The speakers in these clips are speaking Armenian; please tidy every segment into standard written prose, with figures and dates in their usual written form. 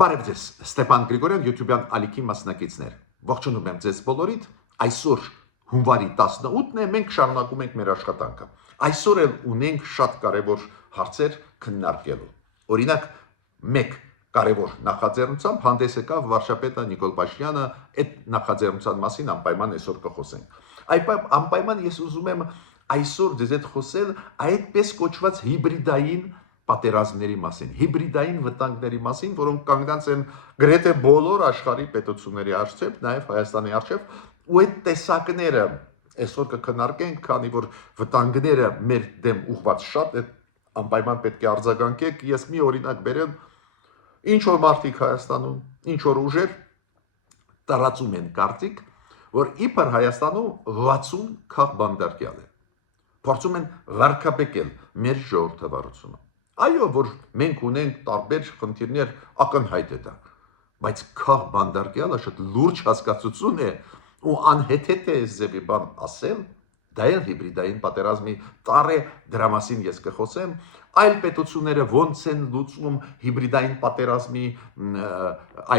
Բարև ձեզ, Ստեփան Գրիգորյան, YouTube-յան ալիքի մասնակիցներ։ Ողջունում եմ ձեզ բոլորիդ։ Այսօր հունվարի 18-ն է, մենք շարունակում ենք մեր աշխատանքը։ Այսօր էլ ունենք շատ կարևոր հարցեր քննարկելու։ Օրինակ, մեկ կարևոր նախաձեռնությամբ հանդես եկավ վարչապետը Նիկոլ Փաշինյանը, այդ նախաձեռնության մասին անպայման այսօր կխոսենք։ Անպայման ես ուզում եմ այսօր ձեզ հետ խոսել այդպես կոչված հիբրիդային պատերազմների մասին, հիբրիդային վտանգների մասին, որոնք կանգնած են գրեթե բոլոր աշխարհի պետությունների առջև, նաև Հայաստանի առջև, ու այդ տեսակները այսօր կքննարկենք, քանի որ վտանգները մեր դեմ ուղղված շատ է, անպայման պետք է արձագանքենք։ Ես մի օրինակ բերեմ, ինչ որ մարդիկ Հայաստանում, ինչ որ ուժեր տարածում են կարծիք, որ իբր Հայաստանում 60 քաղբանդարկյալ է, փորձում են վարկաբեկել մեր ժողովրդավարությունը։ Այո, որ մենք ունենք տարբեր խնդիրներ, ակնհայտ է դա, բայց քաղբանդարկյալը շատ լուրջ հասկացություն է ու անհեթեթ է զեւի բան ասել, դա էլ հիբրիդային պատերազմի տառ է, դրա մասին ես կխոսեմ, այլ պետությունները ոնց են լուծում հիբրիդային պատերազմի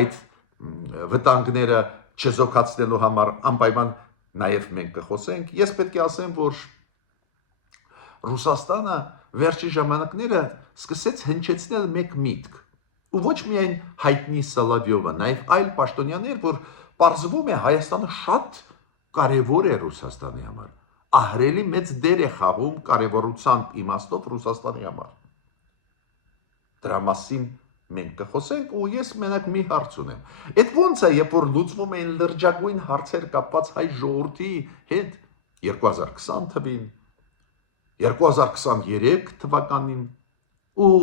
այդ վտանգները չզոքացնելու համար, անպայման նաև մենք կխոսենք։ Ես պետք է ասեմ, որ Ռուսաստանը վերջի ժամանակները սկսեց հնչեցնել մեկ միտք, ու ոչ միայն հայտնի Սալավյովը, նաև այլ պաշտոնյաներ, որ պարզվում է Հայաստանը շատ կարևոր է Ռուսաստանի համար, ահռելի մեծ դեր է խաղում կարևորության իմաստով Ռուսաստանի համար։ Դրա մասին մենք կխոսենք, ու ես մենակ մի հարց ունեմ։ Այդ ոնց է, երբ որ լուծվում են լրջագույն հարցեր կապված հայ ժողովրդի հետ 2020 թվին, 2023 թվականին, ու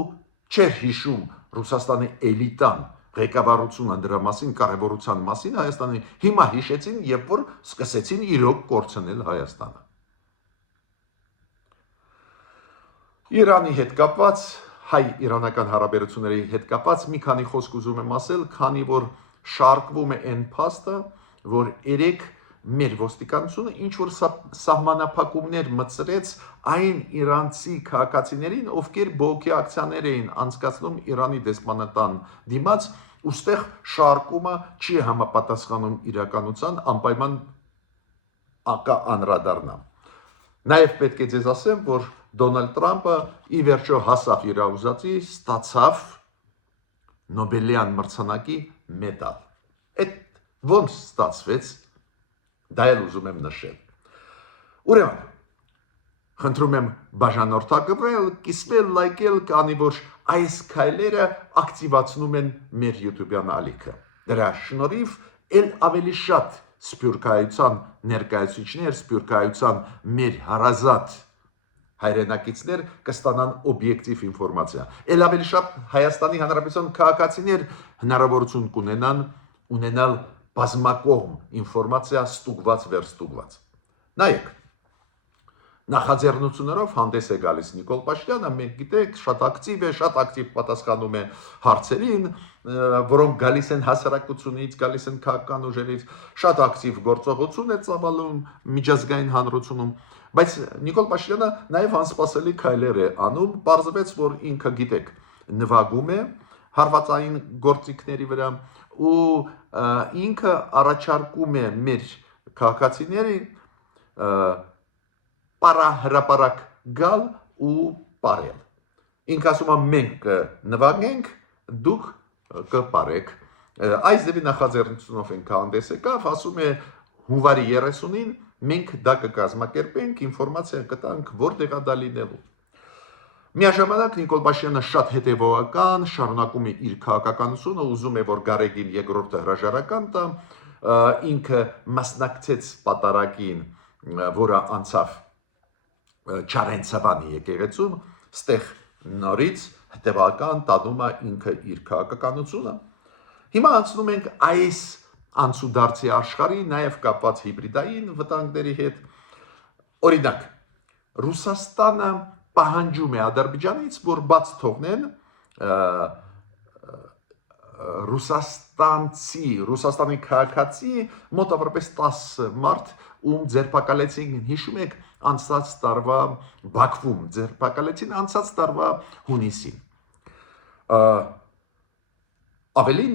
չէր հիշում Ռուսաստանի էլիտան ղեկավարությունը դրա մասին, կարևորության մասին Հայաստանի, հիմա հիշեցին, երբ որ սկսեցին իրոք կորցնել Հայաստանը։ Իրանի հետ կապված, հայ-իրանական հարաբերությունների հետ կապված մի քանի խոսք ուզում եմ ասել, քանի որ շարքվում է այն փաստը, որ երեք մեր ոստիկանությունը ինչ որ սահմանափակումներ մտցրեց այն իրանցի քաղաքացիներին, ովքեր բողոքի ակցիաներ էին անցկացնում Իրանի դեսպանատան դիմաց, ուստեղ շարքումը չի համապատասխանում իրականության, անպայման անդրադառնամ։ Նաև պետք է ձեզ ասեմ, որ Դոնալդ Թրամփը ի վերջո հասավ իր ուզածի, ստացավ Նոբելյան մրցանակի մեդալ։ Այդ ոնց ստացվեց, դա էլ ուզում եմ նշել։ Ուրեմն, խնդրում եմ բաժանորդագրվել, կիսվել, լայքել, քանի որ այս քայլերը ակտիվացնում են մեր YouTube-յան ալիքը։ Դրա շնորհիվ էլ ավելի շատ սփյուռքայության ներկայացուցիչներ, սփյուռքայության մեր հարազատ հայրենակիցներ կստանան օբյեկտիվ ինֆորմացիա։ Էլ ավելի շատ Հայաստանի Հանրապետության քաղաքացիներ հնարավորություն կունենան ունենալ բազմակողմ ինֆորմացիա ստուգված վեր ստուգված։ Նայեք, նախաձեռնություններով հանդես է գալիս Նիկոլ Փաշինյանը, մենք գիտենք, շատ ակտիվ է, շատ ակտիվ պատասխանում է հարցերին, որոնք գալիս են հասարակությունից, գալիս են քաղաքական ուժերից, շատ ակտիվ գործողություն է ծավալում միջազգային հանրությունում, բայց Նիկոլ Փաշինյանը նաև անսպասելի քայլեր է անում, պարզվեց, որ ինքը գիտեք, նվագում է հարվածային գործիքների վրա ու ինքը առաջարկում է մեր քաղաքացիներին պարահրապարակ գալ ու ապարել։ Ինքը ասում է մենք նվագենք, դուք կպարեք։ Այս ձևի նախաձեռնությունով ինքը հանդես եկավ, ասում է հունվարի 30-ին մենք դա կկազմակերպենք, ինֆորմացիա կտանք, որտեղ է դա լինելու։ Միաժամանակ Նիկոլ Փաշինյանը շատ հետևողական, շարունակում է իր քաղաքականությունը, ուզում է, որ Գարեգին երկրորդը հրաժարական տա, ինքը մասնակցեց պատարագին, որը անցավ Չարենցավանի եկեղեցում, ստեղ նորից հետևական տանում է ինքը իր քաղաքականությունը։ Հիմա անցնում ենք այս անցուդարձի աշխարհի, նաև կապված հիբրիդային վտանգների հետ։ Օրինակ, Ռուսաստանը պահանջում է Ադրբեջանից, որ բաց թողնեն Ռուսաստանի քաղաքացի մոտավորապես 10 մարդ, ում ձերբակալեցին, հիշում եք, անցած տարվա Բաքվում, ձերբակալեցին անցած տարվա հունիսին։ Ավելին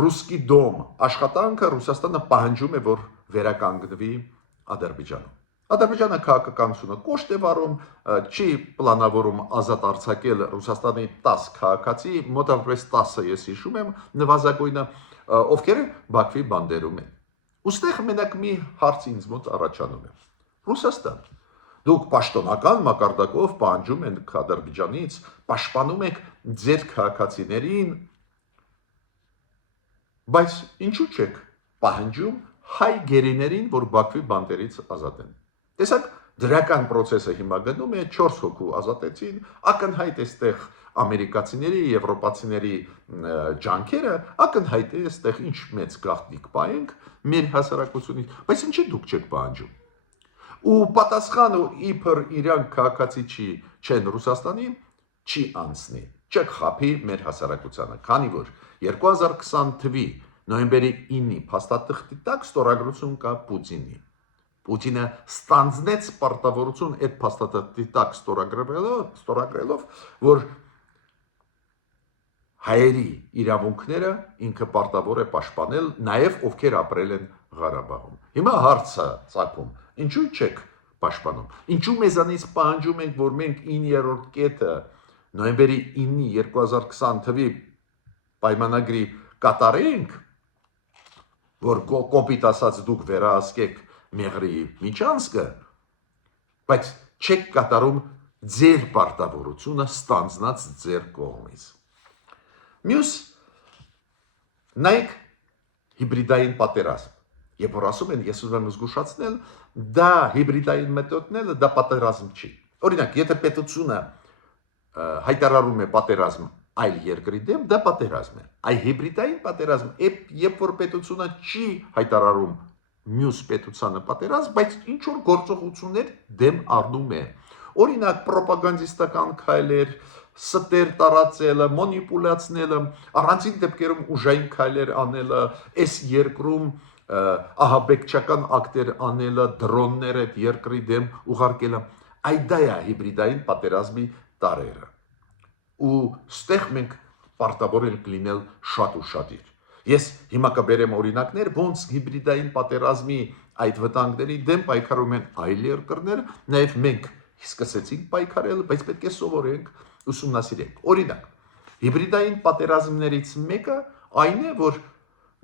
ռուսկի դոմ աշխատանքը Ռուսաստանը պահանջում է, որ վերականգնվի Ադրբեջանում։ Ադրբեջանը քաղաքականությունը կոշտ է վարում, չի պլանավորում ազատ արձակել Ռուսաստանի 10 քաղաքացի, մոտավորապես 10-ը ես հիշում եմ, նվազագույնը, ովքեր Բաքվի բանդերում են։ Ոստեղ մենակ մի հարց ինձ մոտ առաջանում է։ Ռուսաստան, դուք պաշտոնական մակարդակով պահանջում եք Ադրբեջանից, պաշտպանում եք ձեր քաղաքացիներին, բայց ինչու չեք պահանջում հայ գերիներին, որ Բաքվի բանդերից ազատեն։ Տեսակ, դրական process-ը հիմա գնում է, 4 հոգու ազատեցին, ակնհայտ է այստեղ ամերիկացիների, եվրոպացիների ջանքերը, ակնհայտ է այստեղ ինչ մեծ գաղտնիք պայենք մեր հասարակությունից, բայց ինչի դուք չեք պահանջում։ Ու պատասխանը իբր իրանք քաղաքացի չեն Ռուսաստանի, չի անցնի, չեք խափի մեր հասարակությանը, քանի որ 2020 թվի նոյեմբերի 9-ի փաստաթղթի տակ ստորագրություն կա Պուտինի։ Պուտինը ստանձնեց պարտավորություն այդ փաստաթղթի տակ ստորագրելով, որ հայերի իրավունքները ինքը պարտավոր է պաշտպանել, նաև ովքեր ապրել են Ղարաբաղում։ Հիմա հարցը ծագում, ինչու չեք պաշտպանում։ Ինչու մեզանից պահանջում ենք, որ մենք 9-րդ կետը նոյեմբերի 9-ի 2020 թվի պայմանագրի կատարենք, որ կոպիտ ասած դուք վերահսկեք Մեղրի միջանցքը, բայց չեք կատարում ձեր պարտավորությունը ստանձնած ձեր կողմից։ Մյուս նայեք հիբրիդային պատերազմ։ Երբ որ ասում են, ես ուզում եմ զգուշացնել, դա հիբրիդային մեթոդները դա պատերազմ չի։ Օրինակ, եթե պետությունը հայտարարում է պատերազմ այլ երկրի դեմ, դա պատերազմ է։ Այ հիբրիդային պատերազմ, երբ որ պետությունը չի հայտարարում մյուս պետությանը պատերազմ, բայց ինչ որ գործողություններ դեմ առնում է։ Օրինակ, պրոպագանդիստական քայլեր, ստեր տարածելը, մանիպուլացնելը, առանցին դեպքերում ուժային քայլեր անելը, այս երկրում ահաբեկչական ակտեր անելը, դրոններ այդ երկրի դեմ ուղարկելը, այդ դա է հիբրիդային պատերազմի տարերը։ Ու ստեղ մենք պարտավոր ենք լինել շատ ու շատիր։ Ես հիմա կբերեմ օրինակներ, ոնց հիբրիդային պատերազմի այդ վտանգների դեմ պայքարում են այլ երկրներ, նաև մենք սկսեցինք պայքարել, բայց պետք է սովորենք, ուսումնասիրենք։ Օրինակ, հիբրիդային պատերազմներից մեկը այն է, որ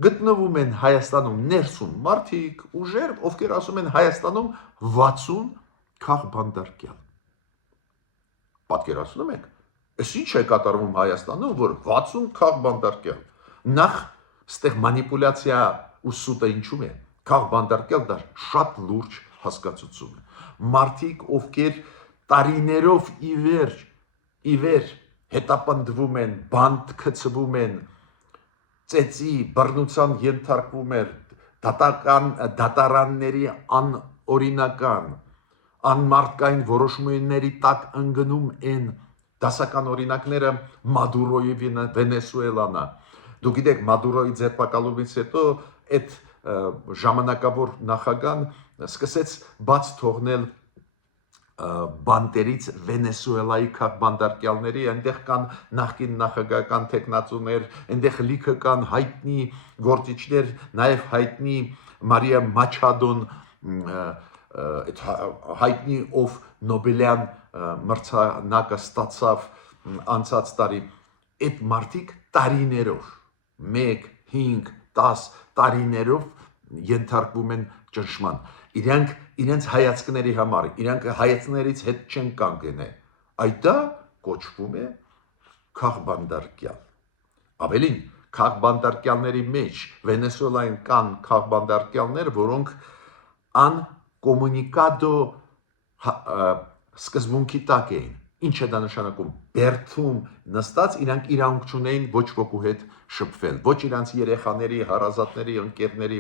գտնվում են Հայաստանում ներսում մարդիկ, ուժեր, ովքեր ասում են Հայաստանում 60 քաղբանդարկյալ։ Պատկերացնում եք, այս ինչ է կատարվում Հայաստանում, որ 60 քաղբանդարկյալ։ Նախ ստեղ մանիպուլյացիա ու սուտը ինչու՞մ է։ Քաղբանդարկյալ դա շատ լուրջ հասկացություն է։ Մարդիկ, ովքեր տարիներով ի վեր հետապնդվում են, բանտ գցվում են, ծեծի, բռնության ենթարկվում են, դատարանների անօրինական, անմարդկային որոշումների տակ ընկնում են, դասական օրինակները Մադուրոյի Վենեսուելան է։ Դուք գիտեք, Մադուրոյի ձերբակալումից հետո այդ ժամանակավոր նախագահն սկսեց բաց թողնել բանտերից Վենեսուելայի քաղբանդարկյալների, այնտեղ կան նախկին նախագահական տեխնացուներ, այնտեղ լիքը կան հայտնի գործիչներ, նաև հայտնի Մարիա Մաչադոն, հայտնի ով Նոբելյան մրցանակը ստացավ անցած տարի, այդ մարդիկ տարիներով, 1, 5, 10 տարիներով ենթարկվում են ճնշման։ Իրանք իրենց հայացքների համար, իրանք հայացքներից հետ չեն կանգնե։ Այդ դա կոչվում է քաղբանդարկյալ։ Ավելին, քաղբանդարկյալների մեջ Վենեսուելային կան քաղբանդարկյալներ, որոնք անկոմունիկադո սկզբունքի տակ էին։ Ինչ է դա նշանակում։ Բերդում նստած իրանք իրավունք չունեին ոչ ոքի հետ շփվել, ոչ իրանք երեխաների, հարազատների, ընկերների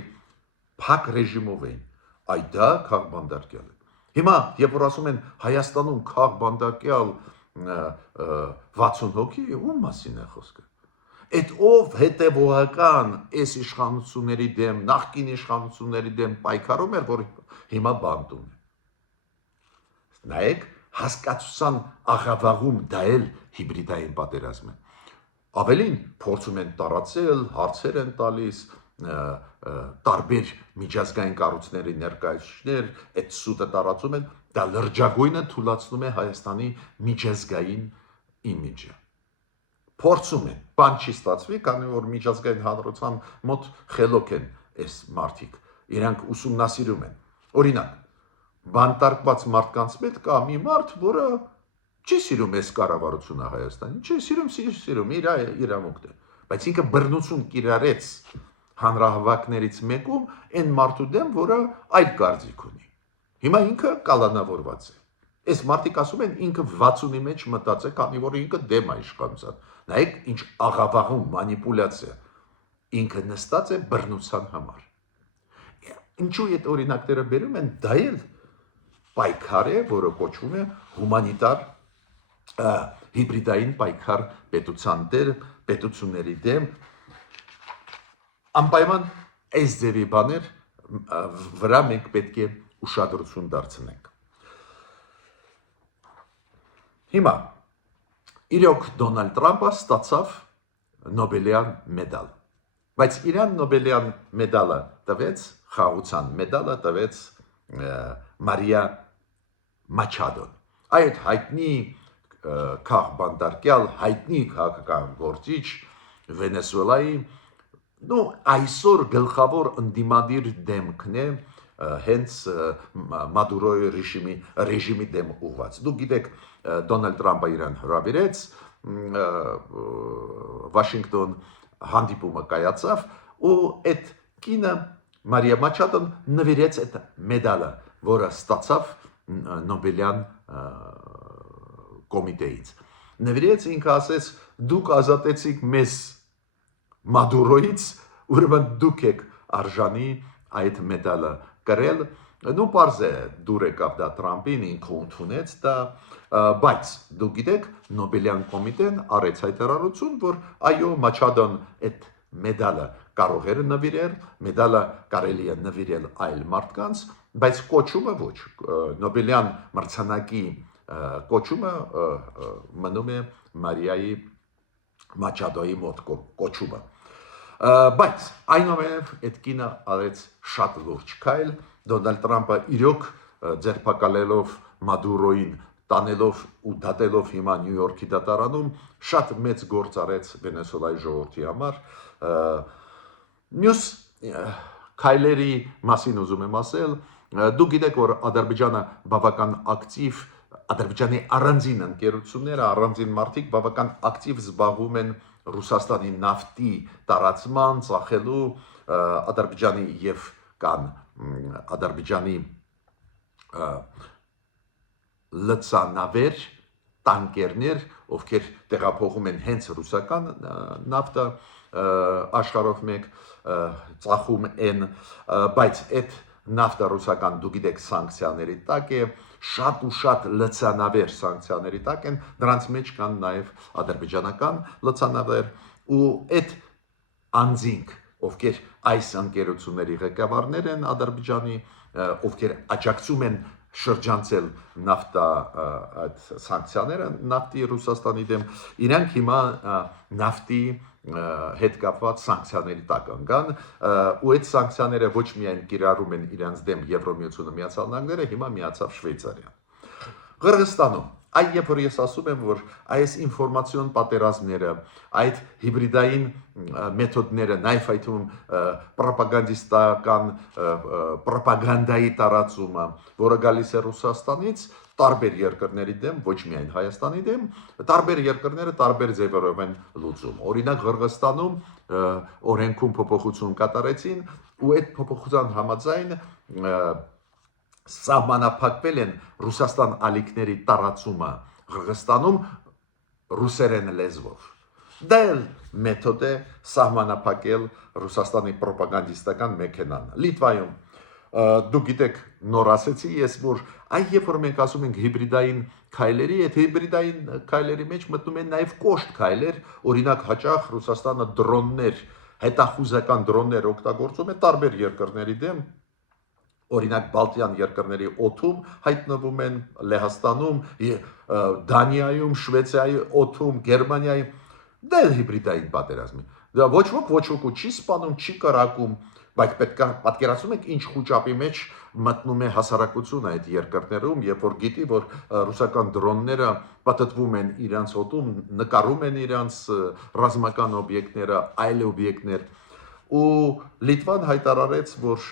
փակ ռեժիմով էին։ Այդ դա քաղբանդարկյալ է։ Հիմա, երբ որ ասում են Հայաստանում քաղբանդարկյալ 60 հոգի, ում մասին է խոսքը։ Այդ ով հետևողական այս իշխանությունների դեմ, նախկին իշխանությունների դեմ պայքարում էր, որ հիմա բանտում է։ Նայեք, հասկացության աղավաղում դա էլ հիբրիդային պատերազմ է։ Ավելին փորձում են տարածել, հարցեր են տալիս, տարբեր միջազգային կառույցների ներկայացուցիչներ այդ սուտը տարածում են, դա լրջագույնը թույլատնում է Հայաստանի միջազգային իմիջը։ Փորձում են, բան չի ստացվի, քանի որ միջազգային հանրության մոտ խելոք են այս մարդիկ, իրանք ուսումնասիրում են։ Օրինակ, բանտարկված մարդկանց մեջ կա մի մարդ, որը չի սիրում այս կառավարությունը Հայաստանի, չի սիրում իր իրավունքն է, բայց ինքը բռնություն կիրառեց հանրահավաքներից մեկում այն մարդու դեմ, որը այլ կարծիք ունի։ Հիմա ինքը կալանավորված է։ Այս մարդիկ ասում են ինքը 60-ի մեջ մտած է, քանի որ ինքը դեմ է իշխանության։ Նայեք ինչ աղավաղում մանիպուլյացիա։ Ինքը նստած է բռնության համար։ Ինչու այդ օրինակները բերում են, դա էլ պայքար է, որը կոչվում է հումանիտար հիբրիդային պայքար պետությունների դեմ, անպայման այս ձևի բաներ վրա մենք պետք է ուշադրություն դարձնենք։ Հիմա իրոք Դոնալդ Տրամպը ստացավ Նոբելյան մեդալ, բայց իրան Նոբելյան մեդալը տվեց, խաղաղության մեդալը տվեց Մարիա Մաչադոն, այդ հայտնի քաղբանդարկյալ, հայտնի քաղաքական գործիչ Վենեսուելայի, այսօր գլխավոր ընդդիմադիր դեմքն է հենց Մադուրոյի ռեժիմի դեմ ուղված։ Դուք գիտեք, Դոնալդ Տրամպը իրան հրավիրեց, Վաշինգտոն հանդիպումը կայացավ, ու այդ կինը Մարիա Մաչադոն նվիրեց այդ մեդալը, որը ստացավ Նոբելյան կոմիտեից։ Նվիրեց, ինքը ասեց, դուք ազատեցիք մեզ Մադուրոյից, ուրեմն դուք եք արժանի այդ մեդալը կրել, պարզ է դուր եկավ դա Տրամպին, ինքը ընդունեց դա, բայց դուք գիտեք, Նոբելյան կոմիտեն արեց հայտարարություն, որ այո, Մաչադոն այդ մեդալը կարող էր նվիրել, մեդալը կարելի է նվիրել այլ մարդկանց, բայց կոչումը ոչ, Նոբելյան մրցանակի կոչումը մնում է Մարիայի Մաչադոյի մոտ կոչումը, բայց այնուամենայնիվ այդ կինը արեց շատ լուրջ քայլ, Դոնալդ Տրամպը իրոք ձերբակալելով Մադուրոյին, տանելով ու դատելով հիմա Նյու Յորքի դատարանում, շատ մեծ գործ արեց Վենեսուելայի ժողովրդի համար։ Մյուս քայլերի մասին ուզում եմ ասել, դուք գիտեք, որ Ադրբեջանը բավական ակտիվ, Ադրբեջանի առանձին ընկերությունները, առանձին մարդիկ բավական ակտիվ զբաղվում են Ռուսաստանի նավթի տարածման, ծախելու, Ադրբեջանի եւ կան Ադրբեջանի լցանավեր, տանկերներ, ովքեր տեղափոխում են հենց ռուսական նավթը աշխարհով մեկ ծախում են, բայց այդ նավթը ռուսական, դուք գիտեք, սանկցիաների տակ է, շատ ու շատ լցանավեր սանկցիաների տակ են, դրանց մեջ կան նաև ադրբեջանական լցանավեր, ու այդ անձինք, ովքեր այս ընկերությունների ղեկավարներ են Ադրբեջանի, ովքեր աջակցում են շրջանցել նավթա այդ սանկցիաները նավթի Ռուսաստանի դեմ, իրանք հիմա նավթի հետ կապված սանկցիաների տակ ընկան, ու այդ սանկցիաները ոչ միայն կիրառում են իրանց դեմ Եվրոմիությունը, Միացյալ Նահանգները, հիմա միացավ Շվեյցարիան։ Ղրղստանում, երբ որ ես ասում եմ, որ այս ինֆորմացիոն պատերազմները, այդ հիբրիդային մեթոդները, նաև այդում պրոպագանդիստական պրոպագանդայի տարածումը, որը գալիս է Ռուսաստանից, տարբեր երկրների դեմ, ոչ միայն Հայաստանի դեմ, տարբեր երկրները տարբեր ձևերով են լուծում։ Օրինակ Ղրղստանում օրենքում փոփոխություն կատարեցին, ու այդ փոփոխության համաձայն սահմանափակվել են Ռուսաստան ալիքների տարածումը Ղրղստանում ռուսերեն լեզվով։ Դա էլ մեթոդ է սահմանափակել Ռուսաստանի պրոպագանդիստական մեքենան։ Լիտվայում, դուք գիտեք, նոր ասեցի ես, որ երբ որ մենք ասում ենք հիբրիդային քայլերի, այդ հիբրիդային քայլերի մեջ մտնում են նաև կոշտ քայլեր, օրինակ հաճախ Ռուսաստանը դրոններ, հետախուզական դրոններ օգտագործում է տարբեր երկրների դեմ, օրինակ Բալտյան երկրների օդում հայտնվում են, Լեհաստանում, Դանիայում, Շվեյցարիայի օդում, Գերմանիայում, Դա էլ հիբրիդային պատերազմ է։ Դա ոչ ոք չի սպանում, չի կրակում, բայց պետք է պատկերացնում եք ինչ խոճապի մեջ մտնում է հասարակությունը այդ երկրներում, երբ որ գիտի, որ ռուսական դրոնները պատտվում են իրանց օդում, նկարում են իրանց ռազմական օբյեկտները, այլ օբյեկտներ, ու Լիտվան հայտարարեց, որ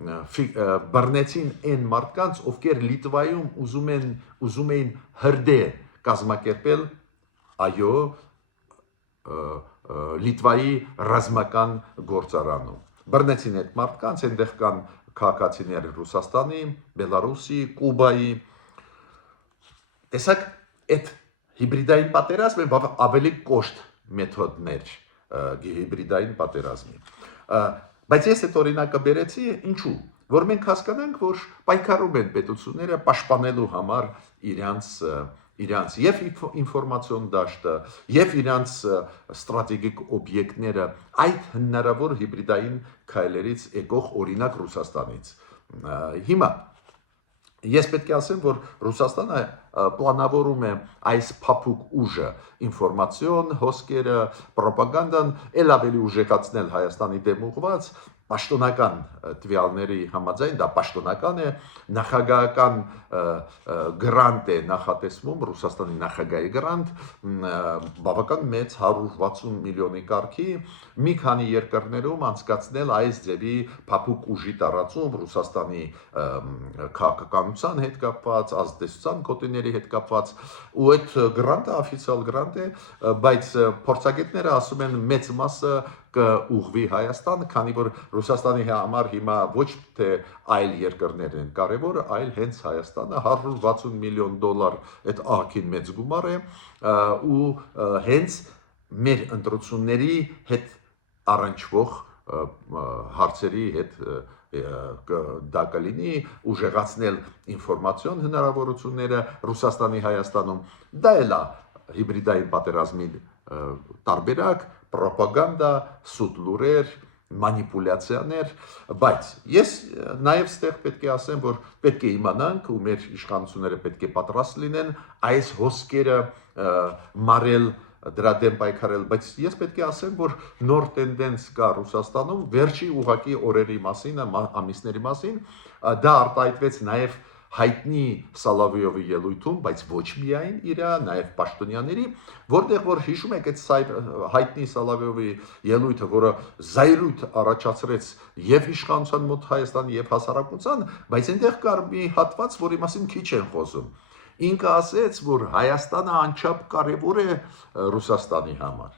բռնեցին այն մարդկանց, ովքեր Լիտվայում ուզում էին հրդեհ կազմակերպել, այո, Լիտվայի ռազմական գործարանում։ Բռնեցին այդ մարդկանց, այնտեղ կան քաղաքացիներ Ռուսաստանի, Բելարուսի, Կուբայի։ Տեսակ, այդ հիբրիդային պատերազմը ավելի կոշտ մեթոդներ հիբրիդային պատերազմի։ Բայց ես այդ օրինակը բերեցի, ինչու՞։ Որ մենք հասկանանք, որ պայքարում են պետությունները պաշտպանելու համար իրանց եւ ինֆորմացիոն դաշտը եւ իրանց ստրատեգիկ օբյեկտները այդ հնարավոր հիբրիդային քայլերից եկող օրինակ Ռուսաստանից։ Հիմա ես պետք է ասեմ, որ Ռուսաստանը պլանավորում է այս փափուկ ուժը, ինֆորմացիոն, հոսքերը, ռոպագանդան էլ ավելի ուժեղացնել Հայաստանի դեմ ուղղված պաշտոնական տվյալների համաձայն, դա պաշտոնական է, նախագահական գրանտ է նախատեսվում, Ռուսաստանի նախագահի գրանտ, բավական մեծ 160 միլիոնի կարգի, մի քանի երկրներում անցկացնել այս ձևի փափուկ ուժի տարածում Ռուսաստանի քաղաքականության հետ կապված, ազդեցության գոտիների հետ կապված, ու այդ գրանտը օֆիցիալ գրանտ է, բայց փորձագետները ասում են մեծ մասը կուղղվի Հայաստան, քանի որ Ռուսաստանի համար հիմա ոչ թե այլ երկրներ են կարևոր, այլ հենց Հայաստանը $160 միլիոն այդ ահագին մեծ գումար է, ու հենց մեր ընտրությունների հետ առնչվող հարցերի հետ դա կլինի ուժեղացնել ինֆորմացիոն հնարավորությունները Ռուսաստանի Հայաստանում, դա էլ է հիբրիդային պատերազմի տարբերակ, ռոպագանդա, սուտ լուրեր, մանիպուլյացիաներ, բայց ես նաև ստեղ պետք է ասեմ, որ պետք է իմանանք ու մեր իշխանությունները պետք է պատրաստ լինեն այս հոսքերը մարել, դրա դեմ պայքարել, բայց ես պետք է ասեմ, որ նոր տենդենս կա Ռուսաստանում, վերջի ուղղակի օրերի մասին, ամիսների մասին, դա արտահայտվեց նաև հայտնի Սալավիովի ելույթում, բայց ոչ միայն իր, նաև Պաշտոնյաների, որտեղ որ հիշում եք այդ հայտնի Սալավիովի ելույթը, որը զայրույթ առաջացրեց եւ իշխանության մոտ Հայաստանի եւ հասարակության, բայց այնտեղ կար մի հատված, որի մասին քիչ են խոսում։ Ինքը ասեց, որ Հայաստանը անչափ կարևոր է Ռուսաստանի համար,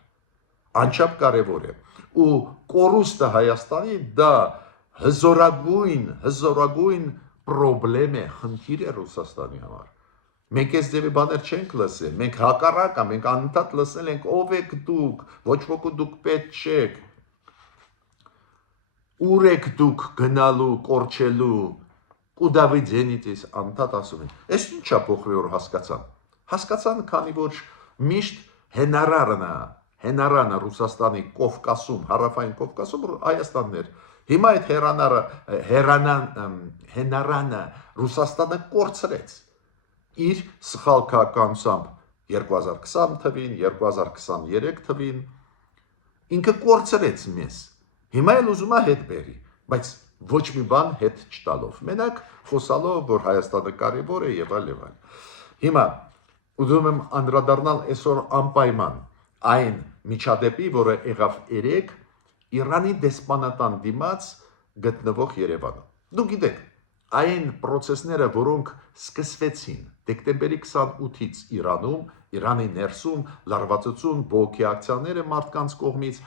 անչափ կարևոր է, ու կորուստը Հայաստանի դա հզորագույն պրոբլեմ է, խնդիր է Ռուսաստանի համար։ Մենք այս ձևի բաներ չենք լսել, մենք հակառակը, մենք անընդհատ լսել ենք, ով եք դուք, ոչ ոք դուք պետք չեք, ուր եք դուք գնալու, կորչելու, կուդա вы денетесь, անընդհատ ասում են։ Այս ինչա փոխվի, որ հասկացան, քանի որ միշտ հենարանը Ռուսաստանի Կովկասում, հարավային Կովկասում Հայաստանն էր։ Հիմա այդ հենարանը Ռուսաստանը կորցրեց իր սխալ քաղաքականությամբ 2020 թվին, 2023 թվին, ինքը կորցրեց մեզ, հիմա էլ ուզում է հետ բերի, բայց ոչ մի բան հետ չտալով, մենակ խոսալով, որ Հայաստանը կարևոր է եւ այլ։ Հիմա ուզում եմ անդրադառնալ այսօր անպայման այն միջադեպի, որը եղավ երեկ Իրանի դեսպանատան դիմաց գտնվող Երևանում։ Դուք գիտեք, այն process-ները, որոնք սկսվեցին դեկտեմբերի 28-ից Իրանում, Իրանի ներսում, լարվածություն, բողոքի ակցիաները մարդկանց կողմից,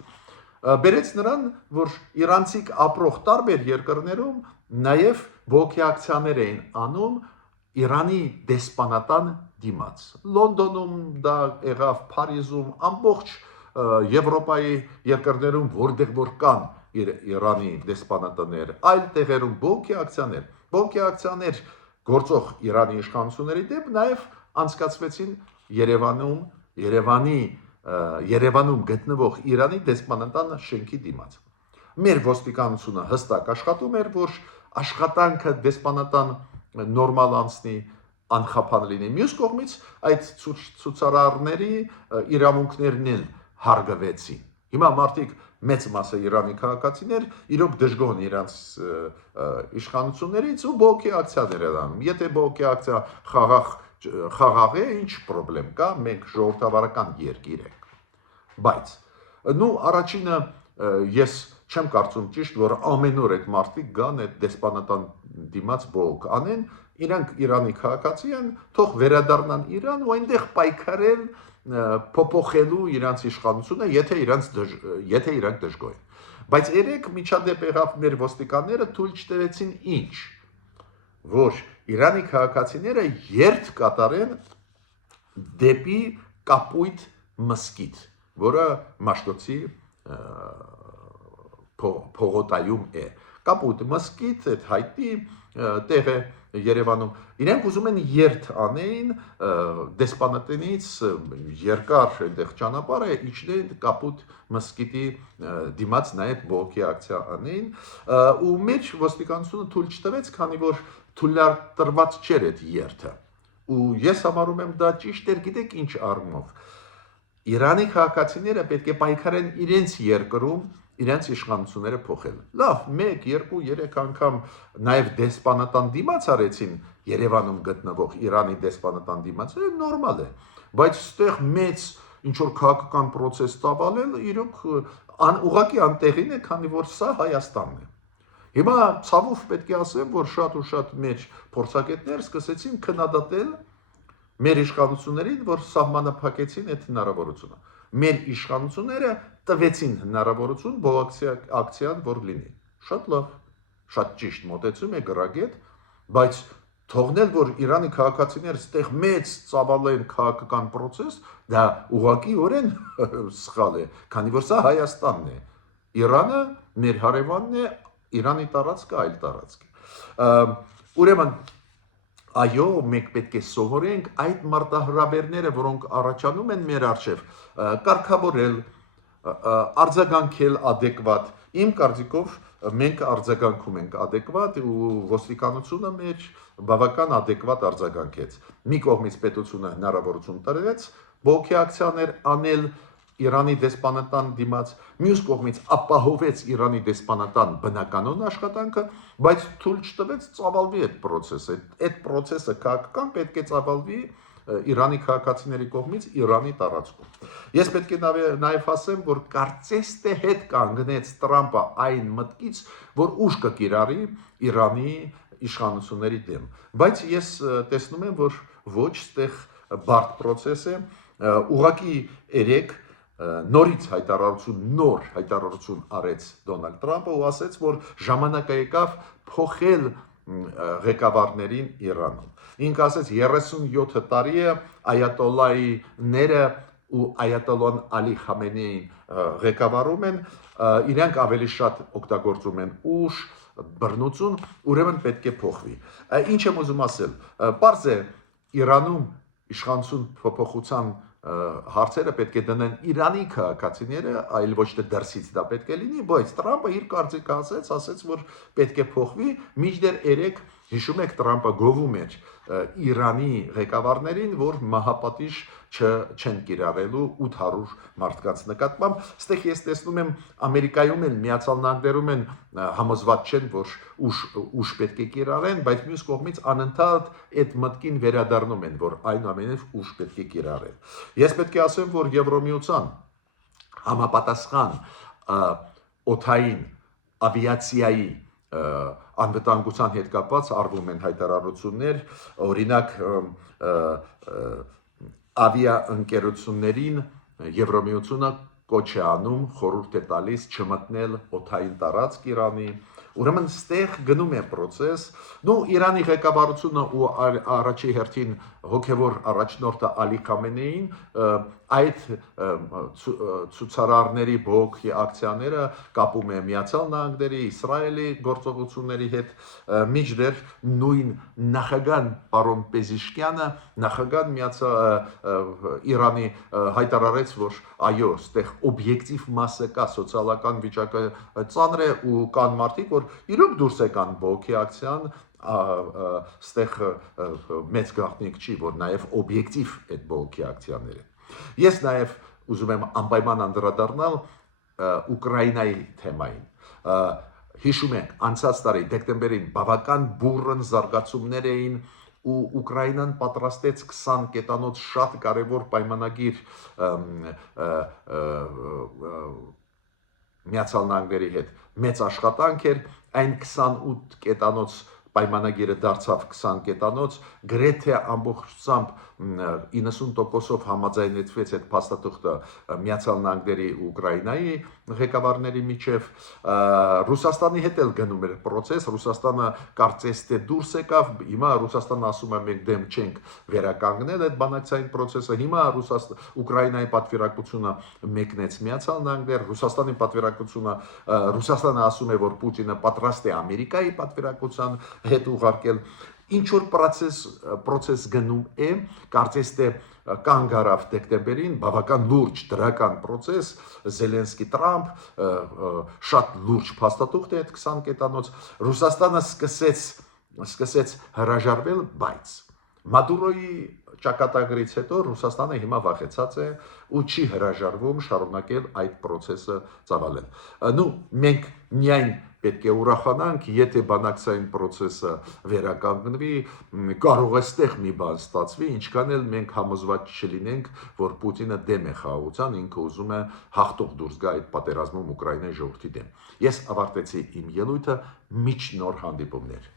բերեց նրան, որ իրանցիք ապրող տարբեր երկրներում նաև բողոքի ակցիաներ էին անում Իրանի դեսպանատան դիմաց։ Լոնդոնում դա եղավ, Փարիզում, ամբողջ Եվրոպայի երկրներում, որտեղ որ կան Իրանի դեսպանատներ, այլ տեղերում բողոքի ակցիաներ գործող Իրանի իշխանությունների դեմ նաև անցկացվեցին Երևանում գտնվող Իրանի դեսպանատան շենքի դիմաց։ Մեր ոստիկանությունը հստակ աշխատում էր, որ աշխատանքը դեսպանատան նորմալ անցնի, անխափան լինի։ Մյուս կողմից այդ ցուցարարների իրավունքներն էլ հարգվեցին։ Հիմա մարդիկ մեծ մասը Իրանի քաղաքացիներ իրոք դժգոհ են իրանց իշխանություններից ու բողոքի ակցիաներ են անում։ Եթե բողոքի ակցիա խաղաղ է, ինչ խնդրեմ կա, մենք ժողովրդավարական երկիր ենք։ Բայց նու առաջինը ես չեմ կարծում ճիշտ, որ ամեն օր այդ մարդիկ գան այդ դեսպանատան դիմաց բողոք անեն, իրանք Իրանի քաղաքացի են, թող վերադառնան Իրան ու այնտեղ պայքարեն փոփոխելու իրանց իշխանությունը, եթե իրանք դժգոհ են։ Բայց երեք միջադեպ եղավ մեր ոստիկանները թույլ չտվեցին ինչ, որ Իրանի քաղաքացիները երթ կատարեն դեպի Կապույտ մզկիթ, որը Մաշտոցի փողոտայում է։ Կապույտ մզկիթ, այդ հայտնի տեղ է Երևանում։ Իրենք ուզում են երթ անեին դեսպանատնից երկար այնտեղ ճանապարհ է իջնեն Կապույտ մզկիթի դիմաց նաև բողոքի ակցիա անեին ու մեր ոստիկանությունը թույլ չտվեց, քանի որ թույլատրված չէր այդ երթը։ Ու ես համարում եմ դա ճիշտ էր, գիտեք ինչ առումով։ Իրանի քաղաքացիները պետք է պայքարեն իրենց երկրում իրենց իշխանությունները փոխել։ Լավ, 1, 2, 3 անգամ նաև դեսպանատան դիմաց արեցին Երևանում գտնվող Իրանի դեսպանատան դիմաց, նորմալ է։ Բայց այստեղ մեծ ինչ որ քաղաքական process տավալել, իրոք ուղղակի անտեղին է, քանի որ սա Հայաստանն է։ Հիմա ցավով պետք է ասեմ, որ շատ ու շատ մեր փորձագետներ սկսեցին քննադատել մեր իշխանություններին, որ սահմանափակեցին այդ հնարավորությունը։ Մեր իշխանությունները տվեցին հնարավորություն բողոքի ակցիան որ լինի։ Շատ լավ, շատ ճիշտ մոտեցում է գրագետ, բայց թողնել, որ Իրանի քաղաքացիները ստեղ մեծ ծավալեն քաղաքական process, դա ուղղակիորեն սխալ է, քանի որ սա Հայաստանն է։ Իրանը մեր հարևանն է, Իրանի տարածքը այլ տարածք է։ Ուրեմն այո, մենք պետք է սովորենք այդ մարտահրավերները, որոնք առաջանում են մեր առջև, կարգավորել, արձագանքել adekvat։ Իմ կարծիքով մենք արձագանքում ենք adekvat ու ոստիկանությունը մեր բավական adekvat արձագանքեց։ Մի կողմից պետությունը հնարավորություն տրվեց բողոքի ակցիաներ անել Իրանի դեսպանատան դիմաց, մյուս կողմից ապահովեց Իրանի դեսպանատան բնականոն աշխատանքը, բայց թույլ չտվեց ծավալվի այդ process-ը։ Այդ process-ը քաղաքական պետք է ծավալվի Իրանի քաղաքացիների կողմից Իրանի տարածքում։ Ես պետք է նաև ասեմ, որ կարծես թե հետ կանգնեց Տրամպը այն մտքից, որ ուժ կկիրառի Իրանի իշխանությունների դեմ։ Բայց ես տեսնում եմ, որ ոչ, այդտեղ բարդ process է, ուղղակի երեք նորից նոր հայտարարություն արեց Դոնալդ Տրամպը ու ասեց, որ ժամանակը եկավ փոխել ղեկավարներին Իրանում։ Ինքը ասեց 37 տարի է այատոլլաները ու այատոլլան Ալի Խամենեին ղեկավարում են, իրենք ավելի շատ օգտագործում են ուժ, բռնություն, ուրեմն պետք է փոխվի։ Ինչ եմ ուզում ասել, պարզ է Իրանում իշխանություն փոփոխության հարցերը պետք է դնեն Իրանի քաղաքացիները, այլ ոչ թե դրսից դա պետք է լինի, բայց Տրամպը իր կարծիքը ասեց, որ պետք է փոխվի, մինչդեռ երեք հիշում եք Տրամպը գովում էր Իրանի ղեկավարներին, որ մահապատիժ չեն կիրառելու 800 մարդկանց նկատմամբ։ Այստեղ ես տեսնում եմ Ամերիկայում են, Միացյալ Նահանգներում են համոզված չեն, որ ուժ պետք է կիրառեն, բայց մյուս կողմից անընդհատ այդ մտքին վերադառնում են, որ այնուամենայնիվ ուժ պետք է կիրառել։ Ես պետք է ասեմ, որ Եվրոմիության համապատասխան օդային ավիացիայի անվտանգության հետ կապված արվում են հայտարարություններ, օրինակ ավիաընկերություններին Եվրոմիությունը կոչ է անում, խորհուրդ է տալիս չմտնել օդային տարածք Իրանի, ուրեմն ստեղ գնում է process, Իրանի ղեկավարությունը ու առաջի հերթին հոգևոր առաջնորդը Ալի Խամենեին այդ ցուցարարների բողոքի ակցիաները կապում է Միացյալ Նահանգների, Իսրայելի գործողությունների հետ, մինչդեռ նույն նախագահ պարոն Պեզիշկյանը, նախագահ Իրանի հայտարարեց, որ այո, ստեղ օբյեկտիվ մասը կա, սոցիալական վիճակը ծանր է ու կան մարդիկ, որ որ իրոք դուրս եկան բողոքի ակցիան, ստեղ մեծ գաղտնիք չի, որ նաև օբյեկտիվ այդ բողոքի ակցիաները։ Ես նաև ուզում եմ անպայման անդրադառնալ Ուկրաինայի թեմային։ Հիշում ենք, անցած տարի դեկտեմբերին բավական բուռն զարգացումներ էին ու Ուկրաինան պատրաստեց 20 կետանոց շատ կարևոր պայմանագիր Միացյալ Նահանգների հետ մեծ աշխատանք էր, այն 28 կետանոց պայմանագիրը դարձավ 20 կետանոց, գրեթե ամբողջությամբ 90%-ով համաձայնեցվեց այդ փաստաթուղթը Միացյալ Նահանգների ու Ուկրաինայի ղեկավարների միջև, Ռուսաստանի հետ էլ գնում էր process, Ռուսաստանը կարծես թե դուրս եկավ, հիմա Ռուսաստանը ասում է մենք դեմ չենք վերականգնել այդ բանակցային process-ը, հիմա Ուկրաինայի պատվիրակությունը մեկնեց Միացյալ Նահանգներ, Ռուսաստանի պատվիրակությունը, Ռուսաստանը ասում է, որ Պուտինը պատրաստ է Ամերիկայի պատվիրակության հետ ուղարկել, ինչ որ process գնում է, կարծես թե կանգ առավ դեկտեմբերին բավական լուրջ դրական process, Զելենսկի-Տրամփ, շատ լուրջ փաստաթուղթ է այդ 20 կետանոց, Ռուսաստանը սկսեց հրաժարվել, բայց Մադուրոյի ճակատագրից հետո Ռուսաստանը հիմա վախեցած է ու չի հրաժարվում շարունակել այդ process-ը ծավալել։ Մենք միայն պետք է ուրախանանք, եթե բանակցային process-ը վերականգնվի, կարող է ստեղ մի բան ստացվի, ինչքան էլ մենք համոզված չլինենք, որ Պուտինը դեմ է խաղաղության, ինքը ուզում է հաղթող դուրս գա այդ պատերազմում Ուկրաինայի ժողովրդի դեմ։ Ես ավարտեցի իմ ելույթը, միջ նոր հանդիպումներ։